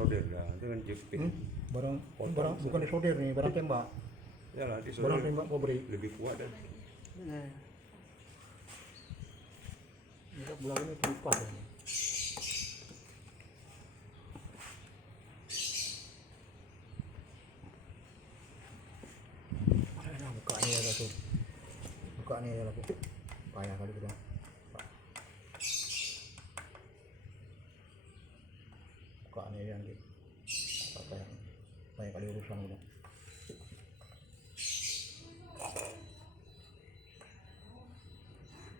disolder lah dengan jepit. Barang bukan disolder nih, barang tembak. Ya lah disolder. Barang tembak pabrik. Lebih kuat dan. Ini bulan ini lupa ya. Buka ini ya tuh. Buka ini ya aku. Payah kali kita. Buka ini yang gitu. Payah kali urusan gitu.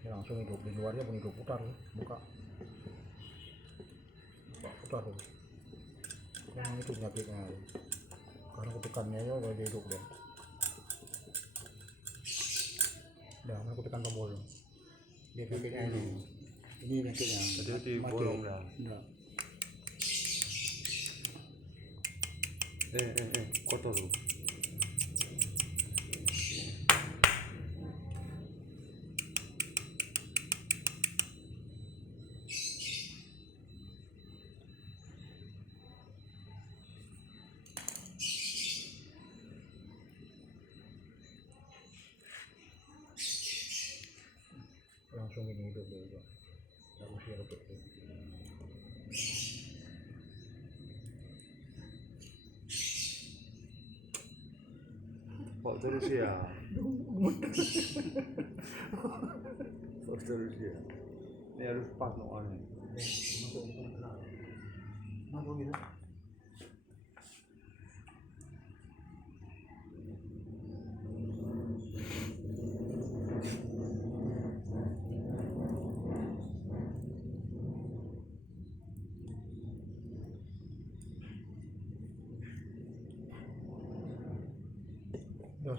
Ya, langsung hidup di luarnya pun hidup putar, buka putar tuh. Yang itu penyakitnya, karena kutukannya ya udah hidup deh. Dah, mana kutukan tombol. Dia penyakitnya ini penyakitnya. Jadi dibolong dah. Enggak. Kotor tuh. Langsung ini hidup dulu, harus ya betul. Kok terus ya? Kok terus ya? Ini harus pas noannya. Masuk gitu.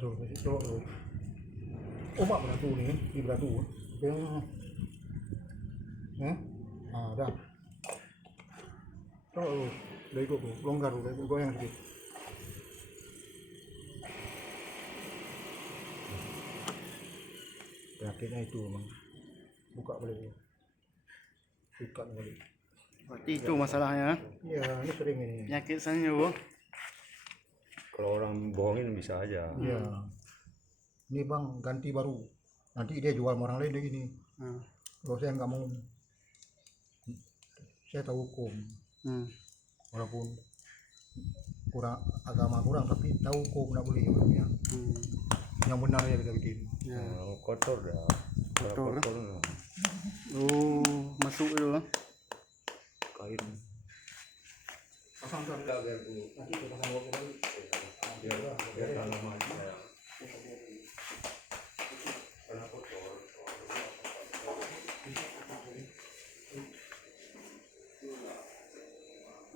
Suruh itu obat beratu nih di beratu yang dah terus udah ikut tuh longgar udah goyang sedikit penyakitnya itu memang buka balik sikat balik berarti itu masalahnya ya ini sering ini penyakit sanyo. Kalau orang bohongin bisa aja. Iya. Ini bang ganti baru. Nanti dia jual sama orang lain dia gini. Kalau saya nggak mau, saya tahu hukum. Walaupun kurang agama kurang, tapi tahu hukum nggak boleh orangnya. Yang benar ya kita bikin. Ya. Kotor dah. Kotor. Dah. Oh, masuk itu lah. Kain. Pasang tuh Enggak biar dulu. nanti kita pasang waktu lagi. Biar tanaman saya. Karena kotor.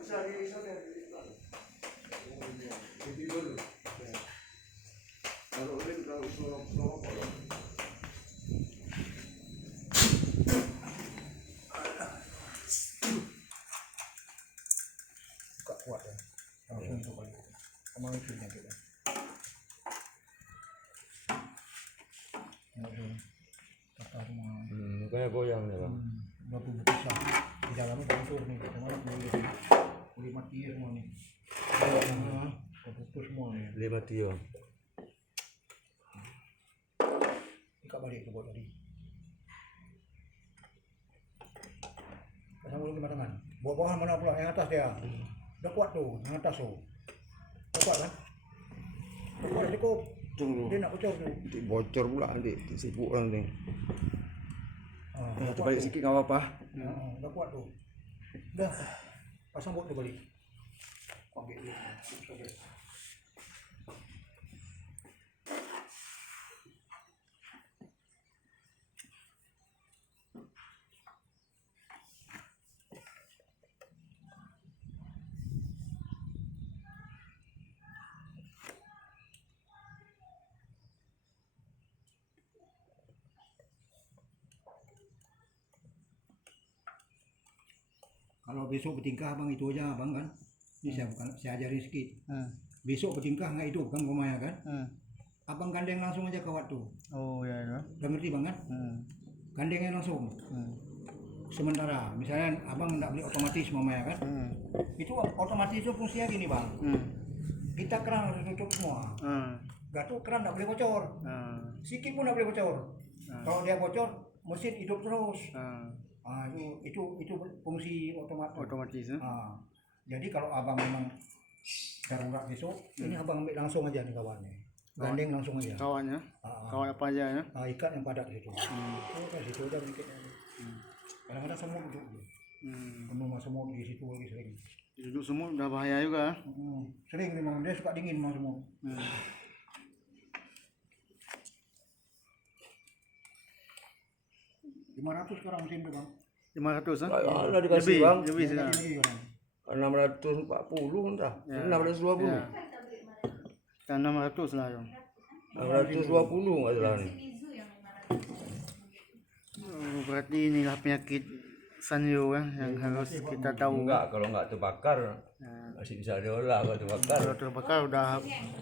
Bisa di Kalau ini kalau selok kolom. buka kuat ya. Langsung itu balik. Sama itu penyakitnya. Kata rumah. Kayak goyang ya bang. Batu besar di dalamnya hancur nih, kemana kulit mati semua nih. Putus semua nih. 5 tio. Ikat balik ke bawah tadi. Pasang belum lima tangan. Bawah mana pula yang atas dia. Udah kuat tuh, yang atas tuh. Udah kuat kan? Udah kuat cukup. Dia nak bocor tuh. Nanti bocor pula nanti sibuk nanti. Udah kuat Balik tuh. sikit nggak apa-apa. Udah kuat tuh. Udah. Pasang bot dia balik. Ambil dia. Kalau besok bertingkah bang itu aja bang kan. Ini saya ajarin sedikit. Besok bertingkah nggak itu kan rumahnya kan. Abang gandeng langsung aja ke waktu. Oh ya ya. Udah ngerti bang kan? Gandengnya langsung. sementara misalnya abang nggak beli otomatis mamanya kan, itu otomatis itu fungsinya gini bang, kita keran harus tutup semua, nggak tuh keran nggak boleh bocor, sikit pun nggak boleh bocor. Kalau dia bocor mesin hidup terus. Itu fungsi Otomatis ya. Jadi kalau abang memang darurat besok, ini abang ambil langsung aja nih kawannya, gandeng langsung aja. Kawannya, kawan apa aja ya? Ikat yang padat situ. Ke situ aja dikit. Kadang-kadang semut duduk. Penuh sama semut di situ lagi sering. Duduk semut udah bahaya juga. Sering memang dia suka dingin memang semut. 500 sekarang mesin itu bang. 500 ah? Ada dikasih bang. Lebih sekarang. Ini kan. 640 entah. Ya. 620. Ya. Kan 600 lah yang. 620 nggak salah nih. Oh, berarti inilah penyakit sanyo kan yang harus kita tahu. Enggak, kalau nggak terbakar masih bisa diolah. Kalau terbakar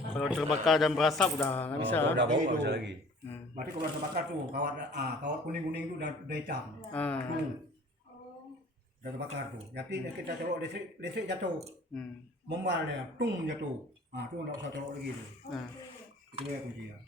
Kalau terbakar dan berasap udah nggak bisa. udah bau nggak bisa lagi. Berarti kalau terbakar tuh kawat kuning itu udah hitam. Udah terbakar tuh. Jadi kita colok listrik jatuh. Membal dia, tung jatuh. Tuh nggak usah colok lagi tuh. Itu ya kuncinya.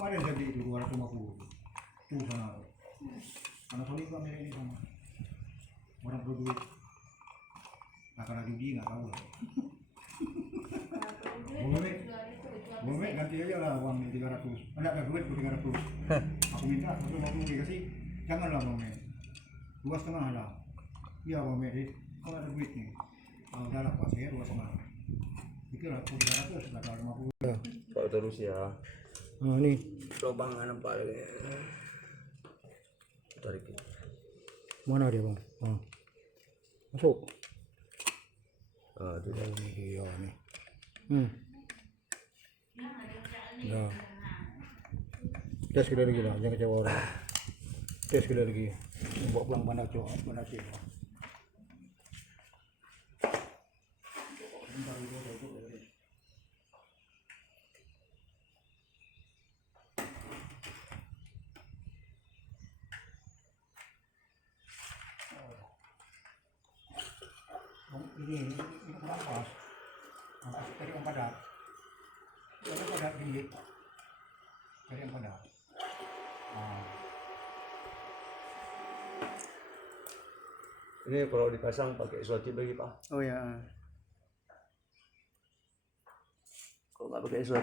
Kemarin jadi itu 250 tuh sana karena soalnya juga merek ini sama orang berduit karena judi nggak tahu lah. Boleh ganti aja lah uang 300, enggak duit 300 aku minta 150 dikasih, janganlah bang Med 2,5 lah. Iya bang Med, kalau ada duit nih udah lah pas ya 2,5 pikir aku 300 sudah 50 Kalau terus ya. ini Lubang nampak lagi. Tarik. mana dia bang? Masuk. Itu Iya nih. Dah. Tes sekali lagi lah, jangan kecewa orang. Tes sekali lagi. Bawa pulang bandar cok, bandar cok. Ini kurang pas. Cari yang padat. Cari yang padat tinggi. Cari yang padat. Ini kalau dipasang pakai isotip lagi pak. Oh ya. Kalau nggak pakai isotip